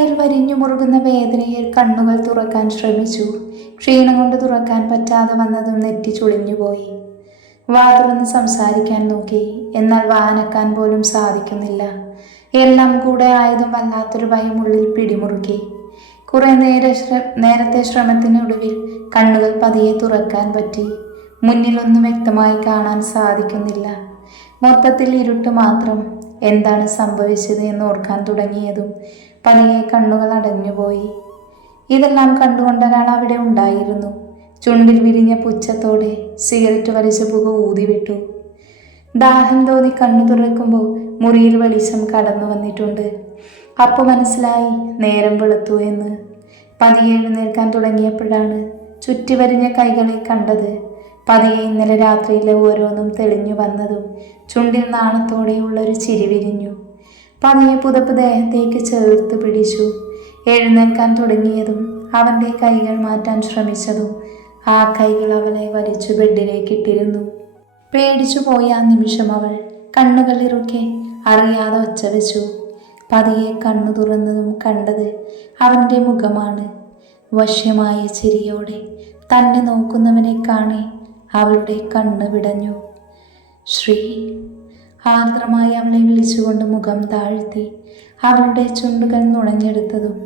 കയ്യിൽ വരിഞ്ഞു മുറുകുന്ന വേദനയിൽ കണ്ണുകൾ തുറക്കാൻ ശ്രമിച്ചു. ക്ഷീണം കൊണ്ട് തുറക്കാൻ പറ്റാതെ വന്നതും നെറ്റി ചുളിഞ്ഞുപോയി. വാ തുറന്ന് സംസാരിക്കാൻ നോക്കി, എന്നാൽ വാ അനക്കാൻ പോലും സാധിക്കുന്നില്ല. എല്ലാം കൂടെ ആയതും വല്ലാത്തൊരു ഭയം ഉള്ളിൽ പിടിമുറുക്കി. കുറെ നേരത്തെ ശ്രമത്തിനൊടുവിൽ കണ്ണുകൾ പതിയെ തുറക്കാൻ പറ്റി. മുന്നിലൊന്നും വ്യക്തമായി കാണാൻ സാധിക്കുന്നില്ല. മൊത്തത്തിൽ ഇരുട്ട് മാത്രം. എന്താണ് സംഭവിച്ചത് എന്ന് ഓർക്കാൻ തുടങ്ങിയതും പതിയെ കണ്ണുകൾ അടഞ്ഞുപോയി. ഇതെല്ലാം കണ്ടുകൊണ്ട ഒരാൾ അവിടെ ഉണ്ടായിരുന്നു. ചുണ്ടിൽ വിരിഞ്ഞ പുച്ഛത്തോടെ സിഗരറ്റ് വലിച്ച പുക ഊതിവിട്ടു. ദാഹം തോന്നി കണ്ണു തുറക്കുമ്പോൾ മുറിയിൽ വെളിച്ചം കടന്നു വന്നിട്ടുണ്ട്. അപ്പോൾ മനസ്സിലായി നേരം വെളുത്തു എന്ന്. പതിയെ എഴുന്നേൽക്കാൻ തുടങ്ങിയപ്പോഴാണ് ചുറ്റിവരിഞ്ഞ കൈകളെ കണ്ടത്. പതിയെ ഇന്നലെ രാത്രിയിലെ ഓരോന്നും തെളിഞ്ഞു വന്നതും ചുണ്ടിൽ നാണത്തോടെയുള്ളൊരു ചിരി വിരിഞ്ഞു. പതിയെ പുതപ്പ് ദേഹത്തേക്ക് ചേർത്ത് പിടിച്ചു. എഴുന്നേൽക്കാൻ തുടങ്ങിയതും അവൻ്റെ കൈകൾ മാറ്റാൻ ശ്രമിച്ചതും ആ കൈകൾ അവളെ വലിച്ചു ബെഡിലേക്ക് ഇട്ടിരുന്നു. പേടിച്ചു പോയ ആ നിമിഷം അവൾ കണ്ണുകൾ ഇറുക്കെ അറിയാതെ ഒച്ച വെച്ചു. പതിയെ കണ്ണു തുറന്നതും കണ്ടത് അവൻ്റെ മുഖമാണ്. വശ്യമായ ചിരിയോടെ തന്നെ നോക്കുന്നവനെ കാണെ അവളുടെ കണ്ണ് വിടഞ്ഞു. ശ്രീ ആർദ്രമായി അവളെ വിളിച്ചുകൊണ്ട് മുഖം താഴ്ത്തി. അവളുടെ ചുണ്ടുകൾ നുണഞ്ഞെടുത്തതും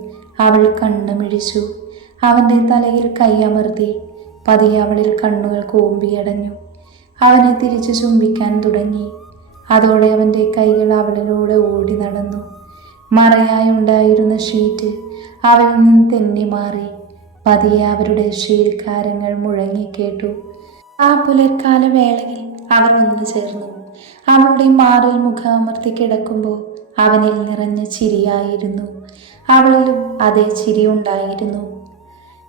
അവൾ കണ്ണ് മിഴിച്ചു. അവൻ്റെ തലയിൽ കൈയമർത്തി. പതിയെ അവളിൽ കണ്ണുകൾ കൂമ്പിയടഞ്ഞു. അവനെ തിരിച്ചു ചുംബിക്കാൻ തുടങ്ങി. അതോടെ അവൻ്റെ കൈകൾ അവളിലൂടെ ഓടി നടന്നു. മറയായി ഉണ്ടായിരുന്ന ഷീറ്റ് അവളിൽ നിന്ന് തെന്നി മാറി. പതിയെ അവരുടെ ശീൽക്കാരങ്ങൾ മുഴങ്ങിക്കേട്ടു. ആ പുലർക്കാല വേളയിൽ അവർ ഒന്നു ചേർന്നു. അവളുടെ മാറിൽ മുഖമർത്തി കിടക്കുമ്പോൾ അവനിൽ നിറഞ്ഞ ചിരിയായിരുന്നു. അവളിലും അതേ ചിരി ഉണ്ടായിരുന്നു.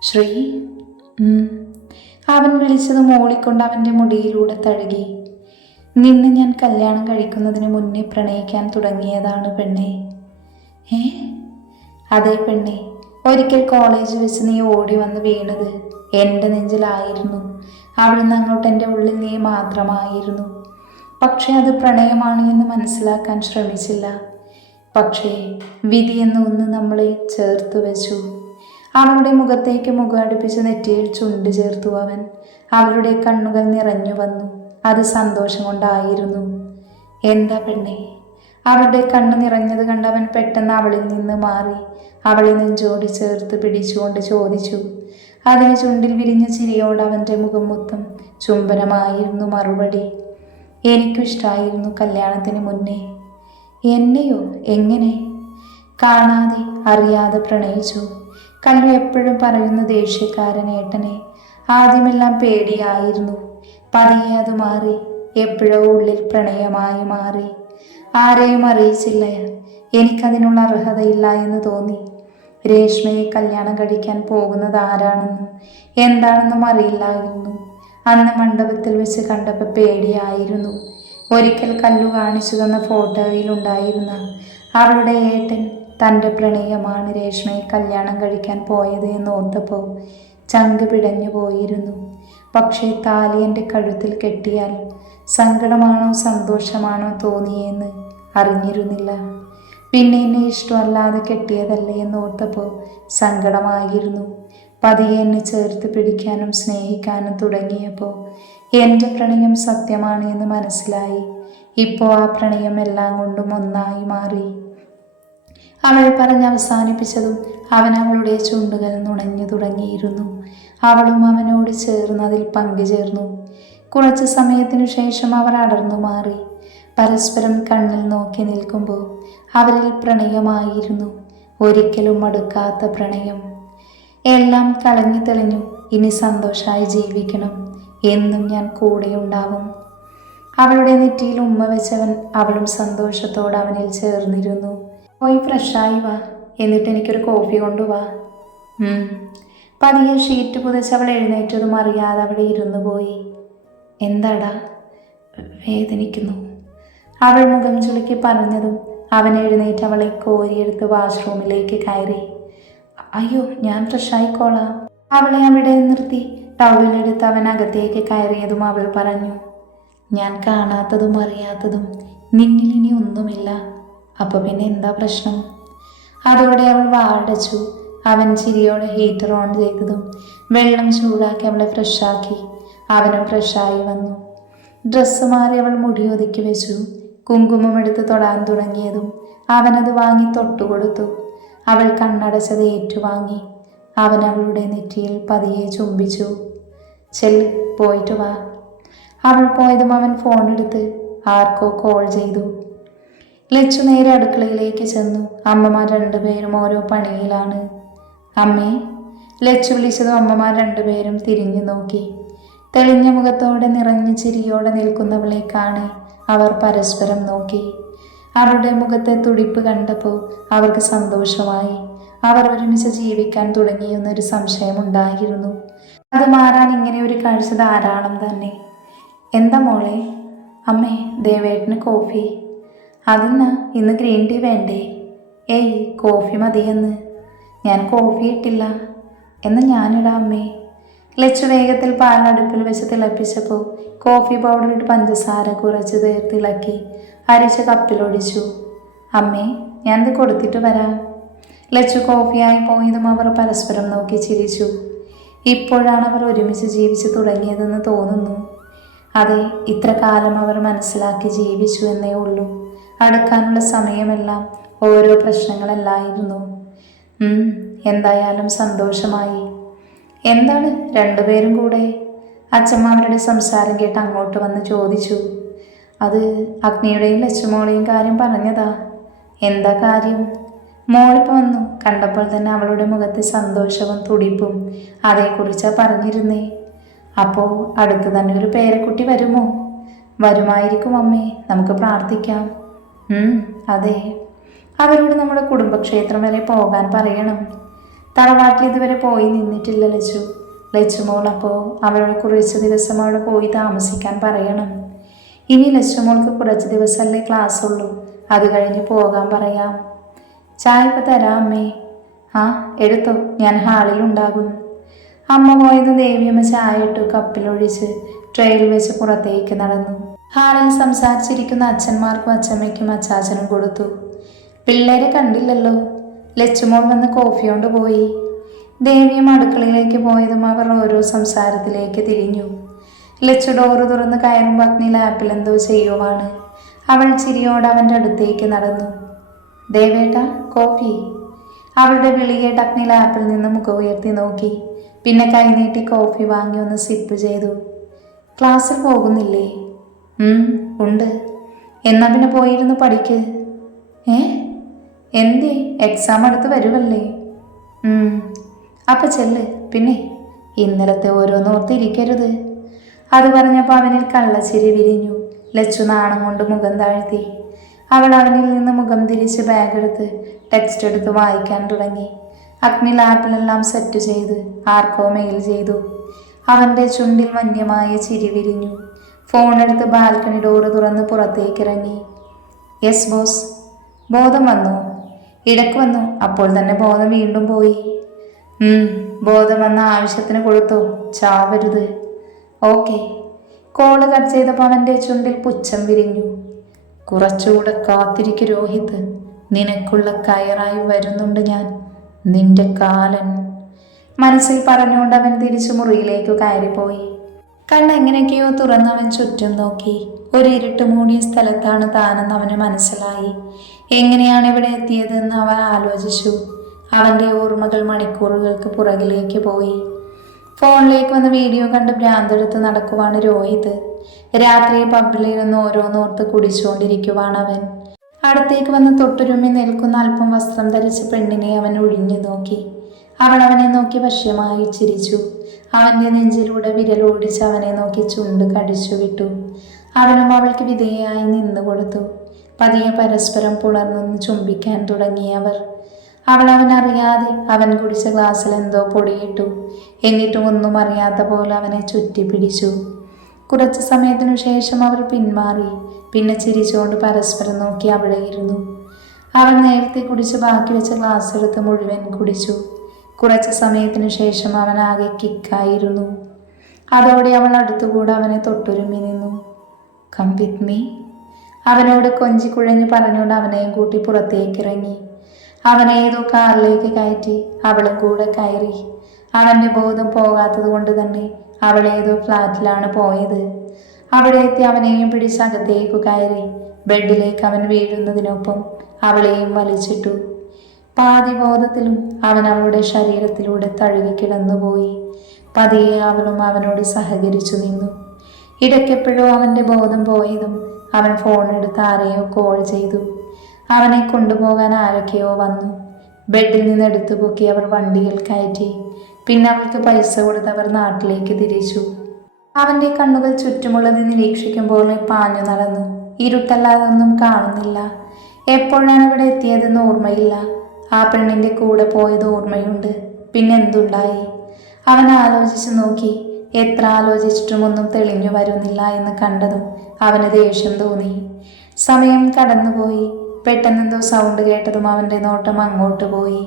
ശ്രീ അവൻ വിളിച്ചത് മൂളിക്കൊണ്ട് അവൻ്റെ മുടിയിലൂടെ തഴുകി. നിന്നെ ഞാൻ കല്യാണം കഴിക്കുന്നതിന് മുന്നേ പ്രണയിക്കാൻ തുടങ്ങിയതാണ് പെണ്ണെ. അതേ പെണ്ണെ, ഒരിക്കൽ കോളേജിൽ വെച്ച് നീ ഓടി വന്ന് വീണത് എൻ്റെ നെഞ്ചിലായിരുന്നു. അവിടുന്ന് അങ്ങോട്ട് എൻ്റെ ഉള്ളിൽ നീ മാത്രമായിരുന്നു. പക്ഷെ അത് പ്രണയമാണ് എന്ന് മനസ്സിലാക്കാൻ ശ്രമിച്ചില്ല. പക്ഷേ വിധി എന്ന ഒന്ന് നമ്മളെ ചേർത്തു വെച്ചു. അവളുടെ മുഖത്തേക്ക് മുഖം അടുപ്പിച്ച് നെറ്റിയിൽ ചുണ്ട് ചേർത്തു അവൻ. അവളുടെ കണ്ണുകൾ നിറഞ്ഞു വന്നു. അത് സന്തോഷം കൊണ്ടായിരുന്നു. എന്താ പെണ്ണെ? അവളുടെ കണ്ണ് നിറഞ്ഞത് കണ്ടവൻ പെട്ടെന്ന് അവളിൽ നിന്ന് മാറി അവളെ നെഞ്ചോടി ചേർത്ത് പിടിച്ചുകൊണ്ട് ചോദിച്ചു. അതിന് ചുണ്ടിൽ വിരിഞ്ഞ ചിരിയോട് അവൻ്റെ മുഖം മൊത്തം ചുംബനമായിരുന്നു മറുപടി. എനിക്കിഷ്ടായിരുന്നു കല്യാണത്തിന് മുന്നേ. എന്നെയോ? എങ്ങനെ? കാണാതെ അറിയാതെ പ്രണയിച്ചു. കല്ലു എപ്പോഴും പറയുന്ന ദേഷ്യക്കാരൻ ഏട്ടനെ. ആദ്യമെല്ലാം പേടിയായിരുന്നു. പതിയെ അത് മാറി. എപ്പോഴോ ഉള്ളിൽ പ്രണയമായി മാറി. ആരെയും അറിയിച്ചില്ല. എനിക്കതിനുള്ള അർഹതയില്ല എന്ന് തോന്നി. രേഷ്മയെ കല്യാണം കഴിക്കാൻ പോകുന്നത് ആരാണെന്നും എന്താണെന്നും അറിയില്ലായിരുന്നു. അന്ന് മണ്ഡപത്തിൽ വെച്ച് കണ്ടപ്പോൾ പേടിയായിരുന്നു. ഒരിക്കൽ കല്ലു കാണിച്ചു തന്ന ഫോട്ടോയിലുണ്ടായിരുന്ന അവളുടെ ഏട്ടൻ തൻ്റെ പ്രണയമാണ് രേഷ്മയെ കല്യാണം കഴിക്കാൻ പോയത് എന്ന് ഓർത്തപ്പോൾ ചങ്ക് പിടഞ്ഞു പോയിരുന്നു. പക്ഷേ താലി എൻ്റെ കഴുത്തിൽ കെട്ടിയാൽ സങ്കടമാണോ സന്തോഷമാണോ തോന്നിയെന്ന് അറിഞ്ഞിരുന്നില്ല. പിന്നെ എന്നെ ഇഷ്ടമല്ലാതെ കെട്ടിയതല്ലേ എന്ന് ഓർത്തപ്പോൾ സങ്കടമായിരുന്നു. പതിയെ എന്നെ ചേർത്ത് പിടിക്കാനും സ്നേഹിക്കാനും തുടങ്ങിയപ്പോൾ എൻ്റെ പ്രണയം സത്യമാണ് എന്ന് മനസ്സിലായി. ഇപ്പോൾ ആ പ്രണയം എല്ലാം കൊണ്ടും ഒന്നായി മാറി. അവൾ പറഞ്ഞ് അവസാനിപ്പിച്ചതും അവൻ അവളുടെ ചുണ്ടുകൾ നുണഞ്ഞു തുടങ്ങിയിരുന്നു. അവളും അവനോട് ചേർന്നതിൽ പങ്കുചേർന്നു. കുറച്ച് സമയത്തിനു ശേഷം അവർ അടർന്നു മാറി. പരസ്പരം കണ്ണിൽ നോക്കി നിൽക്കുമ്പോൾ അവരിൽ പ്രണയമായിരുന്നു. ഒരിക്കലും മടുക്കാത്ത പ്രണയം. എല്ലാം കളഞ്ഞു തെളിഞ്ഞു. ഇനി സന്തോഷമായി ജീവിക്കണം. എന്നും ഞാൻ കൂടെ ഉണ്ടാവും. അവളുടെ നെറ്റിയിൽ ഉമ്മ വെച്ചവൻ അവളും സന്തോഷത്തോടെ അവനിൽ ചേർന്നിരുന്നു. പോയി ഫ്രഷായി വാ, എന്നിട്ട് എനിക്കൊരു കോഫി കൊണ്ടുവാ. പതിയെ ഷീറ്റ് പുതച്ച് അവൾ എഴുന്നേറ്റതും അറിയാതെ അവിടെ ഇരുന്നു പോയി. എന്താടാ? വേദനിക്കുന്നു, അവൾ മുഖം ചുളുക്കി പറഞ്ഞതും അവൻ എഴുന്നേറ്റ് അവളെ കോരിയെടുത്ത് വാഷ്റൂമിലേക്ക് കയറി. അയ്യോ, ഞാൻ ഫ്രഷായിക്കോളാം. അവളെ അവിടെ നിർത്തി ടവലെടുത്ത് അവൻ അകത്തേക്ക് കയറിയതും അവൾ പറഞ്ഞു, ഞാൻ കാണാത്തതും അറിയാത്തതും നിന്നിൽ ഇനി ഒന്നുമില്ല. അപ്പോൾ പിന്നെ എന്താ പ്രശ്നം? അതോടെ അവൾ വാടച്ചു. അവൻ ചിരിയോടെ ഹീറ്റർ ഓൺ ചെയ്തതും വെള്ളം ചൂടാക്കി അവളെ ഫ്രഷാക്കി. അവനും ഫ്രഷായി വന്നു. ഡ്രസ്സ് മാറി അവൾ മുടി ഒതുക്കി വെച്ചു. കുങ്കുമം എടുത്ത് തൊടാൻ തുടങ്ങിയതും അവനത് വാങ്ങി തൊട്ടുകൊടുത്തു. അവൾ കണ്ണടച്ചത് ഏറ്റുവാങ്ങി. അവൻ അവളുടെ നെറ്റിയിൽ പതിയെ ചുംബിച്ചു. ചെല്ല്, പോയിട്ട് വാ. അവൾ പോയതും അവൻ ഫോണെടുത്ത് ആർക്കോ കോൾ ചെയ്തു. ലച്ചു നേരെ അടുക്കളയിലേക്ക് ചെന്നു. അമ്മമാർ രണ്ടുപേരും ഓരോ പണിയിലാണ്. അമ്മേ, ലച്ചു വിളിച്ചതും അമ്മമാർ രണ്ടുപേരും തിരിഞ്ഞു നോക്കി. തെളിഞ്ഞ മുഖത്തോടെ നിറഞ്ഞ ചിരിയോടെ നിൽക്കുന്നവളെ കാണി അവർ പരസ്പരം നോക്കി. അവരുടെ മുഖത്തെ തുടിപ്പ് കണ്ടപ്പോൾ അവർക്ക് സന്തോഷമായി. അവർ ഒരുമിച്ച് ജീവിക്കാൻ തുടങ്ങിയെന്നൊരു സംശയമുണ്ടായിരുന്നു. അത് മാറാൻ ഇങ്ങനെ ഒരു കാഴ്ച ധാരാളം തന്നെ. എന്താ മോളെ? അമ്മേ, ദേവേട്ടന് കോഫി. അതെന്നാ ഇന്ന് ഗ്രീൻ ടീ വേണ്ടേ? ഏയ്, കോഫി മതിയെന്ന്. ഞാൻ കോഫി ഇട്ടില്ല. എന്ന് ഞാനിടാം അമ്മേ. ലച്ചു വേഗത്തിൽ പാൽ അടുപ്പിൽ വെച്ച് തിളപ്പിച്ചപ്പോൾ കോഫി പൗഡർ ഇട്ട് പഞ്ചസാര കുറച്ച് ചേർത്തിളക്കി അരിച്ച് കപ്പിലൊഴിച്ചു. അമ്മേ, ഞാനത് കൊടുത്തിട്ട് വരാം. ലച്ചു കോഫിയായി പോയതും അവർ പരസ്പരം നോക്കി ചിരിച്ചു. ഇപ്പോഴാണ് അവർ ഒരുമിച്ച് ജീവിച്ചു തുടങ്ങിയതെന്ന് തോന്നുന്നു. അതെ, ഇത്ര കാലം അവർ മനസ്സിലാക്കി ജീവിച്ചു എന്നേ ഉള്ളൂ. അടുക്കാനുള്ള സമയമെല്ലാം ഓരോ പ്രശ്നങ്ങളല്ലായിരുന്നു. എന്തായാലും സന്തോഷമായി. എന്താണ് രണ്ടുപേരും കൂടെ? അച്ഛമ്മ അവരുടെ സംസാരം കേട്ട് അങ്ങോട്ട് വന്ന് ചോദിച്ചു. അത് അഗ്നിയുടെയും ലച്ചുമോളെയും കാര്യം പറഞ്ഞതാ. എന്താ കാര്യം? മോളിപ്പോൾ വന്നു. കണ്ടപ്പോൾ തന്നെ അവളുടെ മുഖത്തെ സന്തോഷവും തുടിപ്പും അതേക്കുറിച്ചാ പറഞ്ഞിരുന്നേ. അപ്പോൾ അടുത്ത് തന്നെ ഒരു പേരക്കുട്ടി വരുമോ? വരുമായിരിക്കും അമ്മേ, നമുക്ക് പ്രാർത്ഥിക്കാം. അതെ, അവരോട് നമ്മുടെ കുടുംബക്ഷേത്രം വരെ പോകാൻ പറയണം. തറവാട്ടിൽ ഇതുവരെ പോയി നിന്നിട്ടില്ല ലച്ചു. ലച്ചുമോൾ അപ്പോൾ അവരോട് കുറച്ച് ദിവസം അവിടെ പോയി താമസിക്കാൻ പറയണം. ഇനി ലച്ചുമോൾക്ക് കുറച്ച് ദിവസമല്ലേ ക്ലാസ് ഉള്ളൂ, അത് കഴിഞ്ഞ് പോകാൻ പറയാം. ചായ ഇപ്പം തരാം അമ്മേ. ആ, എടുത്തോ, ഞാൻ ഹാളിലുണ്ടാകും. അമ്മ പോയത് ദേവിയമ്മ ചായ ഇട്ടു കപ്പിലൊഴിച്ച് ട്രെയിൽ വെച്ച് പുറത്തേക്ക് നടന്നു. ഹാളിൽ സംസാരിച്ചിരിക്കുന്ന അച്ഛന്മാർക്കും അച്ഛമ്മയ്ക്കും അച്ചാച്ചനും കൊടുത്തു. പിള്ളേരെ കണ്ടില്ലല്ലോ. ലച്ചുമോൾ വന്ന് കോഫി കൊണ്ട് പോയി. ദേവിയും അടുക്കളയിലേക്ക് പോയതും അവർ ഓരോ സംസാരത്തിലേക്ക് തിരിഞ്ഞു. ലച്ചു ഡോറ് തുറന്ന് കയറുമ്പോൾ അഗ്നി ലാപ്പിൽ എന്തോ ചെയ്യുവാണ്. അവൾ ചിരിയോടെ അവൻ്റെ അടുത്തേക്ക് നടന്നു. ദേവേട്ട, കോഫി. അവളുടെ വിളി കേട്ട് അഗ്നി ലാപ്പിൽ നിന്ന് മുഖം ഉയർത്തി നോക്കി. പിന്നെ കൈനീട്ടി കോഫി വാങ്ങി ഒന്ന് സിപ്പ് ചെയ്തു. ക്ലാസ്സിൽ പോകുന്നില്ലേ? ഉണ്ട്. എന്നാ പിന്നെ പോയിരുന്നു പഠിക്ക്. എന്തേ? എക്സാം അടുത്ത് വരുമല്ലേ? അപ്പം ചെല്ല്. പിന്നെ ഇന്നലത്തെ ഓരോന്നോർത്തിരിക്കരുത്. അത് പറഞ്ഞപ്പോൾ അവനിൽ കള്ളച്ചിരി വിരിഞ്ഞു. ലച്ചു നാണം കൊണ്ട് മുഖം താഴ്ത്തി. അവൾ അവനിൽ നിന്ന് മുഖം തിരിച്ച് ബാഗെടുത്ത് ടെക്സ്റ്റ് എടുത്ത് വായിക്കാൻ തുടങ്ങി. അഗ്നി ലാപ്പിലെല്ലാം സെറ്റ് ചെയ്ത് ആർക്കോ മെയിൽ ചെയ്തു. അവൻ്റെ ചുണ്ടിൽ വന്യമായ ചിരി വിരിഞ്ഞു. ഫോണെടുത്ത് ബാൽക്കണി ഡോറ് തുറന്ന് പുറത്തേക്കിറങ്ങി. Yes boss. ബോധം വന്നോ? ഇടയ്ക്ക് വന്നു, അപ്പോൾ തന്നെ ബോധം വീണ്ടും പോയി. ബോധം വന്ന ആവശ്യത്തിന് കൊടുത്തോ, ചാവരുത്. ഓക്കെ. കോള് കട്ട് ചെയ്തപ്പോൾ അവൻ്റെ ചുണ്ടിൽ പുച്ഛം വിരിഞ്ഞു. കുറച്ചുകൂടെ കാത്തിരിക്കു രോഹിത്, നിനക്കുള്ള കയറായി വരുന്നുണ്ട് ഞാൻ, നിന്റെ കാലൻ. മനസ്സിൽ പറഞ്ഞുകൊണ്ട് അവൻ തിരിച്ചു മുറിയിലേക്ക് കയറിപ്പോയി. കണ്ണെങ്ങനെയൊക്കെയോ തുറന്നവൻ ചുറ്റും നോക്കി. ഒരു ഇരുട്ട് മൂടിയ സ്ഥലത്താണ് താനെന്ന് അവന് മനസ്സിലായി. എങ്ങനെയാണ് ഇവിടെ എത്തിയതെന്ന് അവൻ ആലോചിച്ചു. അവൻ്റെ ഓർമ്മകൾ മണിക്കൂറുകൾക്ക് പുറകിലേക്ക് പോയി. ഫോണിലേക്ക് വന്ന് വീഡിയോ കണ്ട് ഭ്രാന്തെടുത്ത് നടക്കുവാണ് രോഹിത്. രാത്രി പബ്ബിലിരുന്ന് ഓരോന്നോർത്ത് കുടിച്ചുകൊണ്ടിരിക്കുവാണ് അവൻ. അടുത്തേക്ക് വന്ന് തൊട്ടുരുമ്മി നിൽക്കുന്ന അല്പം വസ്ത്രം ധരിച്ച പെണ്ണിനെ അവൻ ഒഴിഞ്ഞു നോക്കി. അവൾ അവനെ നോക്കി വശ്യമായി ചിരിച്ചു. അവൻ്റെ നെഞ്ചിലൂടെ വിരലോടിച്ച് അവനെ നോക്കി ചുണ്ട് കടിച്ചു വിട്ടു. അവനും അവൾക്ക് വിധേയായി നിന്നു കൊടുത്തു. പതിയെ പരസ്പരം പുണർന്നൊന്ന് ചുംബിക്കാൻ തുടങ്ങിയവർ. അവൾ അവനറിയാതെ അവൻ കുടിച്ച ഗ്ലാസ്സിൽ എന്തോ പൊടിയിട്ടു. എന്നിട്ടും ഒന്നും അറിയാത്ത പോലെ അവനെ ചുറ്റിപ്പിടിച്ചു. കുറച്ചു സമയത്തിനു ശേഷം അവർ പിന്മാറി. പിന്നെ ചിരിച്ചുകൊണ്ട് പരസ്പരം നോക്കി അവിടെ ഇരുന്നു. അവൻ നേരത്തെ കുടിച്ച് ബാക്കി വെച്ച ഗ്ലാസ് എടുത്ത് മുഴുവൻ കുടിച്ചു. കുറച്ചു സമയത്തിനു ശേഷം അവൻ ആകെ കിക്കായിരുന്നു. അതോടെ അവൾ അടുത്തുകൂടെ അവനെ തൊട്ടുരുമ്മി നിന്നു. Come with me. അവനോട് കൊഞ്ചി കുഴഞ്ഞു പറഞ്ഞുകൊണ്ട് അവനെയും കൂട്ടി പുറത്തേക്കിറങ്ങി. അവനേതോ കാറിലേക്ക് കയറ്റി അവളും കൂടെ കയറി. അവൻ്റെ ബോധം പോകാത്തത് കൊണ്ട് തന്നെ അവളേതോ ഫ്ലാറ്റിലാണ് പോയത്. അവിടെ എത്തി അവനെയും പിടിച്ചകത്തേക്കു കയറി ബെഡിലേക്ക് അവൻ വീഴുന്നതിനൊപ്പം അവളെയും വലിച്ചിട്ടു. പാതി ബോധത്തിലും അവൻ അവളുടെ ശരീരത്തിലൂടെ തഴുകി കിടന്നുപോയി. പതിയെ അവളും അവനോട് സഹകരിച്ചു നിന്നു. ഇടയ്ക്കെപ്പോഴോ അവൻ്റെ ബോധം പോയതും അവൻ ഫോണെടുത്ത് ആരെയോ കോൾ ചെയ്തു. അവനെ കൊണ്ടുപോകാൻ ആരൊക്കെയോ വന്നു. ബെഡിൽ നിന്ന് എടുത്തു പൊക്കി അവർ വണ്ടിയിൽ കയറ്റി. പിന്നെ അവൾക്ക് പൈസ കൊടുത്ത് അവർ നാട്ടിലേക്ക് തിരിച്ചു. അവൻ്റെ കണ്ണുകൾ ചുറ്റുമുള്ളത് നിരീക്ഷിക്കുമ്പോൾ പാഞ്ഞു നടന്നു. ഇരുട്ടല്ലാതെ ഒന്നും കാണുന്നില്ല. എപ്പോഴാണ് ഇവിടെ എത്തിയതെന്ന് ഓർമ്മയില്ല. ആ പെണ്ണിൻ്റെ കൂടെ പോയത് ഓർമ്മയുണ്ട്. പിന്നെന്തുണ്ടായി? അവൻ ആലോചിച്ചു നോക്കി. എത്ര ആലോചിച്ചിട്ടും ഒന്നും തെളിഞ്ഞു വരുന്നില്ല എന്ന് കണ്ടതും അവന് ദേഷ്യം തോന്നി. സമയം കടന്നുപോയി. പെട്ടെന്നെന്തോ സൗണ്ട് കേട്ടതും അവൻ്റെ നോട്ടം അങ്ങോട്ട് പോയി.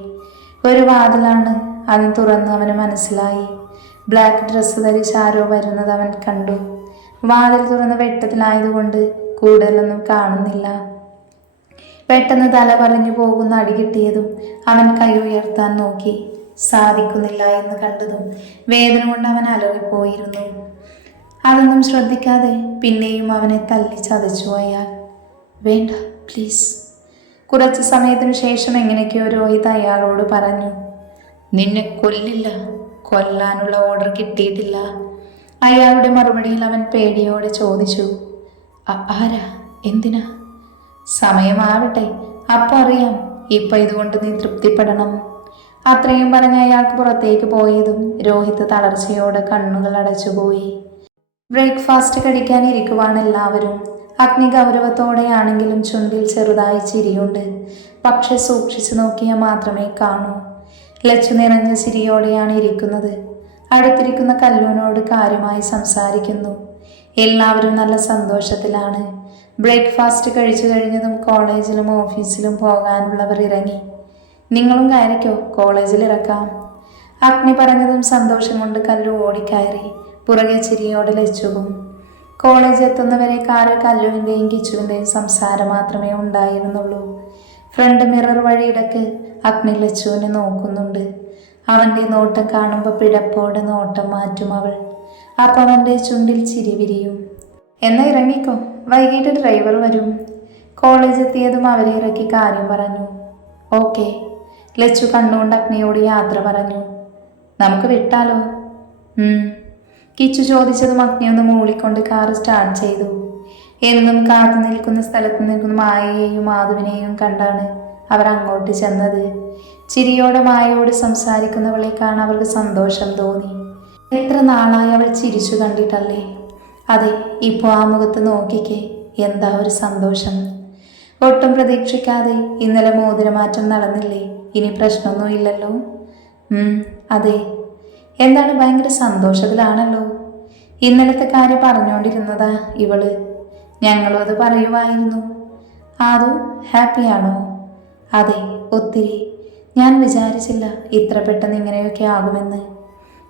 ഒരു വാതിലാണ്. അത് തുറന്ന് അവന് മനസ്സിലായി. ബ്ലാക്ക് ഡ്രസ്സ് ധരിച്ച് ആരോ വരുന്നത് അവൻ കണ്ടു. വാതിൽ തുറന്ന് വെട്ടത്തിലായതുകൊണ്ട് കൂടുതലൊന്നും കാണുന്നില്ല. പെട്ടെന്ന് തല പറഞ്ഞു പോകുന്ന അടി കിട്ടിയതും അവൻ കൈ ഉയർത്താൻ നോക്കി. സാധിക്കുന്നില്ല എന്ന് കണ്ടതും വേദന കൊണ്ട് അവൻ അലറിപ്പോയിരുന്നു. അതൊന്നും ശ്രദ്ധിക്കാതെ പിന്നെയും അവനെ തല്ലി ചതച്ചു അയാൾ. വേണ്ട പ്ലീസ്. കുറച്ച് സമയത്തിനു ശേഷം എങ്ങനെയൊക്കെയോ രോഹിത് അയാളോട് പറഞ്ഞു, നിന്നെ കൊല്ലില്ല, കൊല്ലാനുള്ള ഓർഡർ കിട്ടിയിട്ടില്ല. അയാളുടെ മറുപടിയിൽ അവൻ പേടിയോടെ ചോദിച്ചു, ആരാ? എന്തിനാ? സമയമാവട്ടെ, അപ്പം അറിയാം. ഇപ്പം ഇതുകൊണ്ട് നീ തൃപ്തിപ്പെടണം. അത്രയും പറഞ്ഞ അയാൾക്ക് പുറത്തേക്ക് പോയതും രോഹിത് തളർച്ചയോടെ കണ്ണുകൾ അടച്ചുപോയി. ബ്രേക്ക്ഫാസ്റ്റ് കഴിക്കാൻ ഇരിക്കുവാണ് എല്ലാവരും. അഗ്നി ഗൗരവത്തോടെയാണെങ്കിലും ചുണ്ടിൽ ചെറുതായി ചിരിയുണ്ട്. പക്ഷെ സൂക്ഷിച്ചു നോക്കിയാൽ മാത്രമേ കാണൂ. ലച്ചു നിറഞ്ഞ ചിരിയോടെയാണ് ഇരിക്കുന്നത്. അടുത്തിരിക്കുന്ന കല്ലുവിനോട് കാര്യമായി സംസാരിക്കുന്നു. എല്ലാവരും നല്ല സന്തോഷത്തിലാണ്. ബ്രേക്ക്ഫാസ്റ്റ് കഴിച്ചു കഴിഞ്ഞതും കോളേജിലും ഓഫീസിലും പോകാനുള്ളവർ ഇറങ്ങി. നിങ്ങളും കയറിക്കോ, കോളേജിൽ ഇറക്കാം. അഗ്നി പറഞ്ഞതും സന്തോഷം കൊണ്ട് കല്ലു ഓടിക്കയറി. പുറകെ ചിരിയോടെ ലച്ചുവും. കോളേജ് എത്തുന്നവരെ കാറിൽ കല്ലുവിൻ്റെയും കിച്ചുവിൻ്റെയും സംസാരം മാത്രമേ ഉണ്ടായിരുന്നുള്ളൂ. ഫ്രണ്ട് മിറർ വഴി ഇടയ്ക്ക് അഗ്നി ലച്ചുവിനെ നോക്കുന്നുണ്ട്. അവൻ്റെ നോട്ടം കാണുമ്പോൾ പിടപ്പോടെ നോട്ടം മാറ്റും അവൾ. അപ്പം അവൻ്റെ ചുണ്ടിൽ ചിരി വിരിയും. എന്നാ ഇറങ്ങിക്കോ, വൈകിട്ട് ഡ്രൈവർ വരും. കോളേജ് എത്തിയതും അവരെ ഇറക്കി കാര്യം പറഞ്ഞു. ഓക്കെ. ലച്ചു കണ്ണുകൊണ്ട് അഗ്നിയോട് യാത്ര പറഞ്ഞു. നമുക്ക് വിട്ടാലോ? കിച്ചു ചോദിച്ചതും അഗ്നി ഒന്ന് മൂളിക്കൊണ്ട് കാർ സ്റ്റാർട്ട് ചെയ്തു. എന്നും കാത്തു നിൽക്കുന്ന സ്ഥലത്ത് നിൽക്കുന്ന മായയെയും മാധുവിനെയും കണ്ടാണ് അവർ അങ്ങോട്ട് ചെന്നത്. ചിരിയോടെ മായയോട് സംസാരിക്കുന്നവളെ കാണാൻ അവർക്ക് സന്തോഷം തോന്നി. എത്ര നാളായി അവൾ ചിരിച്ചു കണ്ടിട്ടല്ലേ? അതെ, ഇപ്പോൾ ആ മുഖത്ത് നോക്കിക്കേ, എന്താ ഒരു സന്തോഷം. ഒട്ടും പ്രതീക്ഷിക്കാതെ ഇന്നലെ മോതിരമാറ്റം നടന്നില്ലേ? ഇനി പ്രശ്നമൊന്നും ഇല്ലല്ലോ? അതെ. എന്താണ്, ഭയങ്കര സന്തോഷത്തിലാണല്ലോ. ഇന്നലത്തെ കാര്യം പറഞ്ഞുകൊണ്ടിരുന്നതാ ഇവള്. ഞങ്ങളും അത് പറയുമായിരുന്നു. ആദു ഹാപ്പിയാണോ? അതെ, ഒത്തിരി. ഞാൻ വിചാരിച്ചില്ല ഇത്ര പെട്ടെന്ന് ഇങ്ങനെയൊക്കെ ആകുമെന്ന്.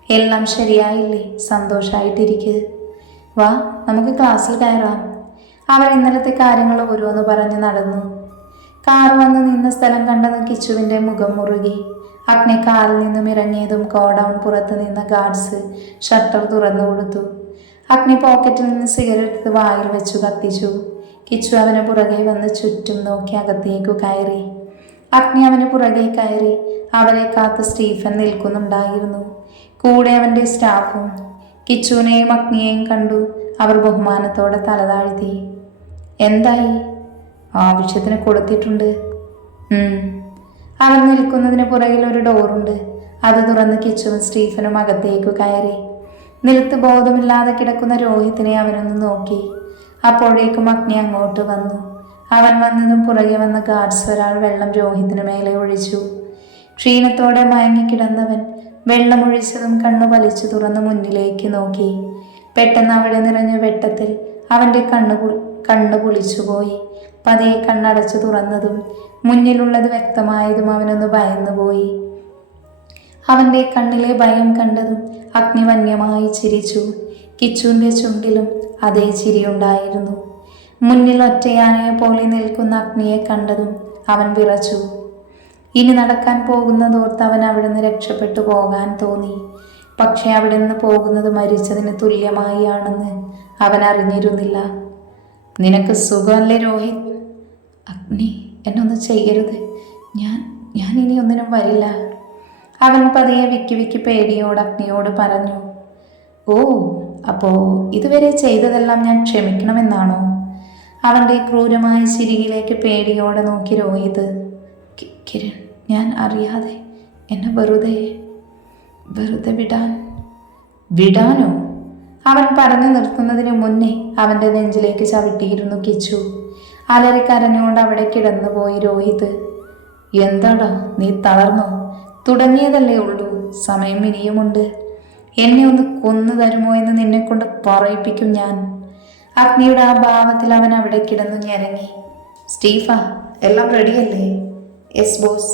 എല്ലാം ശരിയായില്ലേ? സന്തോഷമായിട്ടിരിക്കുക. വാ, നമുക്ക് ക്ലാസ്സിൽ കയറാം. അവൾ ഇന്നലത്തെ കാര്യങ്ങൾ ഓരോന്ന് പറഞ്ഞ് നടന്നു. കാർ വന്ന് നിന്ന സ്ഥലം കണ്ടെന്ന് കിച്ചുവിൻ്റെ മുഖം മുറുകി. അഗ്നി കാറിൽ നിന്നും ഇറങ്ങിയതും ഗോഡൗൺ പുറത്ത് നിന്ന ഗാർഡ്സ് ഷട്ടർ തുറന്നു കൊടുത്തു. അഗ്നി പോക്കറ്റിൽ നിന്ന് സിഗരറ്റ് എടുത്ത് വായിൽ വെച്ചു കത്തിച്ചു. കിച്ചു അവന് പുറകെ വന്ന് ചുറ്റും നോക്കി അകത്തേക്കു കയറി. അഗ്നി അവന് പുറകെ കയറി. അവരെ കാത്ത് സ്റ്റീഫൻ നിൽക്കുന്നുണ്ടായിരുന്നു. കൂടെ അവൻ്റെ സ്റ്റാഫും. കിച്ചുവിനെയും അഗ്നിയെയും കണ്ടു. അവർ ബഹുമാനത്തോടെ തല താഴ്ത്തി. എന്തായി? ആവശ്യത്തിന് കൊടുത്തിട്ടുണ്ട്. അവൻ നിൽക്കുന്നതിന് പുറകിൽ ഒരു ഡോറുണ്ട്. അത് തുറന്ന് കിച്ചുവും സ്റ്റീഫനും അകത്തേക്കു കയറി. നിലത്ത് ബോധമില്ലാതെ കിടക്കുന്ന രോഹിത്തിനെ അവനൊന്ന് നോക്കി. അപ്പോഴേക്കും അഗ്നി അങ്ങോട്ട് വന്നു. അവൻ വന്നതും പുറകെ വന്ന ഗാർഡ്സ് ഒരാൾ വെള്ളം രോഹിത്തിന് മേലെ ഒഴിച്ചു. ക്ഷീണത്തോടെ മയങ്ങിക്കിടന്നവൻ വെള്ളമൊഴിച്ചതും കണ്ണു വലിച്ചു തുറന്ന് മുന്നിലേക്ക് നോക്കി. പെട്ടെന്ന് അവിടെ നിറഞ്ഞ വെട്ടത്തിൽ അവൻ്റെ കണ്ണു പൊളിച്ചുപോയി. പതിയെ കണ്ണടച്ചു തുറന്നതും മുന്നിലുള്ളത് വ്യക്തമായതും അവനൊന്ന് ഭയന്നുപോയി. അവൻ്റെ കണ്ണിലെ ഭയം കണ്ടതും അഗ്നി വന്യമായി ചിരിച്ചു. കിച്ചുവിൻ്റെ ചുണ്ടിലും അതേ ചിരിയുണ്ടായിരുന്നു. മുന്നിൽ ഒറ്റയാനയെ പോലെ നിൽക്കുന്ന അഗ്നിയെ കണ്ടതും അവൻ വിറച്ചു. ഇനി നടക്കാൻ പോകുന്നതോർത്ത് അവൻ അവിടെ നിന്ന് രക്ഷപ്പെട്ടു പോകാൻ തോന്നി. പക്ഷെ അവിടെ നിന്ന് പോകുന്നത് മരിച്ചതിന് തുല്യമായി ആണെന്ന് അവൻ അറിഞ്ഞിരുന്നില്ല. നിനക്ക് സുഖമല്ലേ രോഹിത്? അഗ്നി, എന്നൊന്നും ചെയ്യരുത്. ഞാൻ ഇനി ഒന്നിനും വരില്ല. അവൻ പതിയെ വിക്കി വിക്കി പേടിയോട് അഗ്നിയോട് പറഞ്ഞു. ഓ, അപ്പോ ഇതുവരെ ചെയ്തതെല്ലാം ഞാൻ ക്ഷമിക്കണമെന്നാണോ? അവൻ്റെ ക്രൂരമായ ചിരിയിലേക്ക് പേടിയോടെ നോക്കി രോഹിത്. കിരൺ, ഞാൻ അറിയാതെ, എന്നെ വെറുതെ വിടാനോ? അവൻ പറഞ്ഞു നിർത്തുന്നതിന് മുന്നേ അവൻ്റെ നെഞ്ചിലേക്ക് ചവിട്ടിയിരുന്നു കിച്ചു. അലറിക്കരഞ്ഞുകൊണ്ട് അവിടെ കിടന്നുപോയി രോഹിത്. എന്താടാ, നീ തളർന്നോ? തുടങ്ങിയതല്ലേ ഉള്ളൂ, സമയം ഇനിയുമുണ്ട്. എന്നെ ഒന്ന് കൊന്നു തരുമോ എന്ന് നിന്നെ കൊണ്ട് പറയിപ്പിക്കും ഞാൻ. അഗ്നിയുടെ ആ ഭാവത്തിൽ അവൻ അവിടെ കിടന്നു ഞരങ്ങി. സ്റ്റീഫ, എല്ലാം റെഡിയല്ലേ? Yes boss.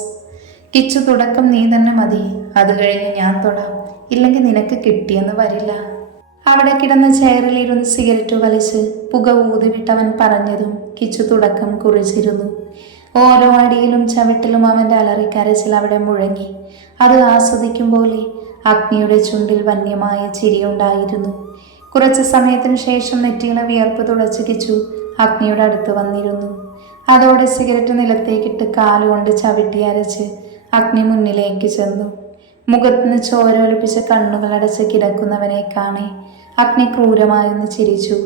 കിച്ചു, തുടക്കം നീ തന്നെ മതി, അത് കഴിഞ്ഞ് ഞാൻ തൊടാം. ഇല്ലെങ്കിൽ നിനക്ക് കിട്ടിയെന്ന് വരില്ല. അവിടെ കിടന്ന ചെയറിലിരുന്ന് സിഗരറ്റ് വലിച്ച് പുക ഊതിവിട്ടവൻ പറഞ്ഞതും കിച്ചു തുടക്കം കുറിച്ചിരുന്നു. ഓരോ അടിയിലും ചവിട്ടിലും അവൻ്റെ അലറിക്കരച്ചിൽ അവിടെ മുഴങ്ങി. അത് ആസ്വദിക്കും പോലെ അഗ്നിയുടെ ചുണ്ടിൽ വന്യമായ ചിരിയുണ്ടായിരുന്നു. കുറച്ച് സമയത്തിന് ശേഷം നെറ്റിയിലെ വിയർപ്പ് തുടച്ച് കിച്ചു അഗ്നിയുടെ അടുത്ത് വന്നിരുന്നു. അതോടെ സിഗരറ്റ് നിലത്തേക്കിട്ട് കാലുകൊണ്ട് ചവിട്ടി അരച്ച് അഗ്നി മുന്നിലേക്ക് ചെന്നു. മുഖത്തിന് ചോരൊലിപ്പിച്ച കണ്ണുകളടച്ച് കിടക്കുന്നവനെ കാണെ അഗ്നി ക്രൂരമായൊന്ന് ചിരിച്ചു.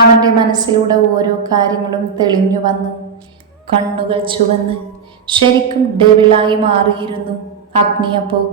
അവൻ്റെ മനസ്സിലൂടെ ഓരോ കാര്യങ്ങളും തെളിഞ്ഞു വന്നു. കണ്ണുകൾ ചുവന്ന് ശരിക്കും ഡെവിളായി മാറിയിരുന്നു അഗ്നിയപ്പോൾ.